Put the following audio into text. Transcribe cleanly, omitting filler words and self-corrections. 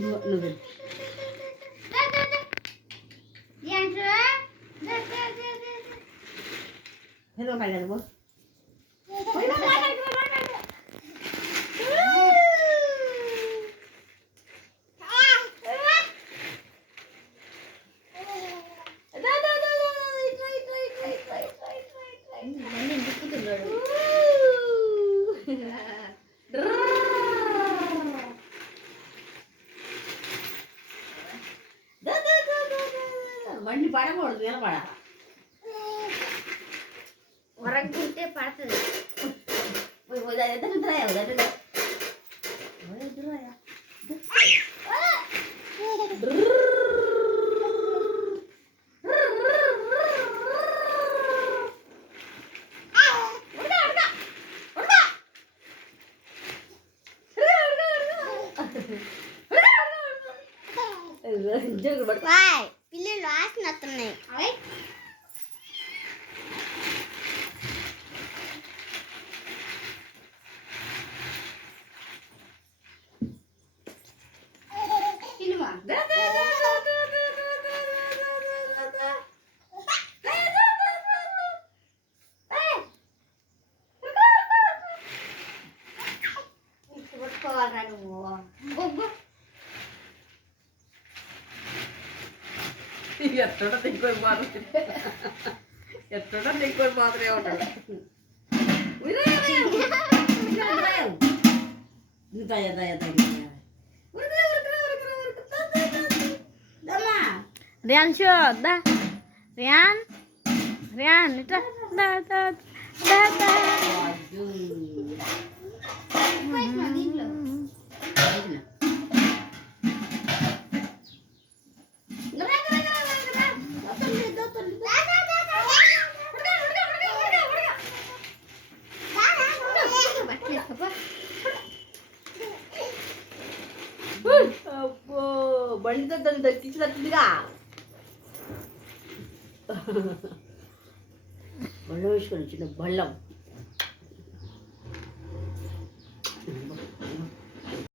నువ్వు ఏదో కాదు పో బండి పడకూడదు నిలబడాల వరకుంటే పడుతుంది పిల్లలు వాసన వస్తున్నాయి అవి ఎక్కడ దిక్కుని మాత్రం ఎక్కడ దిక్కుని మాత్రమే ఉంటాడు రియాన్ షో దా రియాన్ రియాన్ ఇట్లా దా దా దా దా అబ్బో బండితో దాన్ని దక్కించినట్టుందిగా బళ్ళం వేసుకొని చిన్న బళ్ళం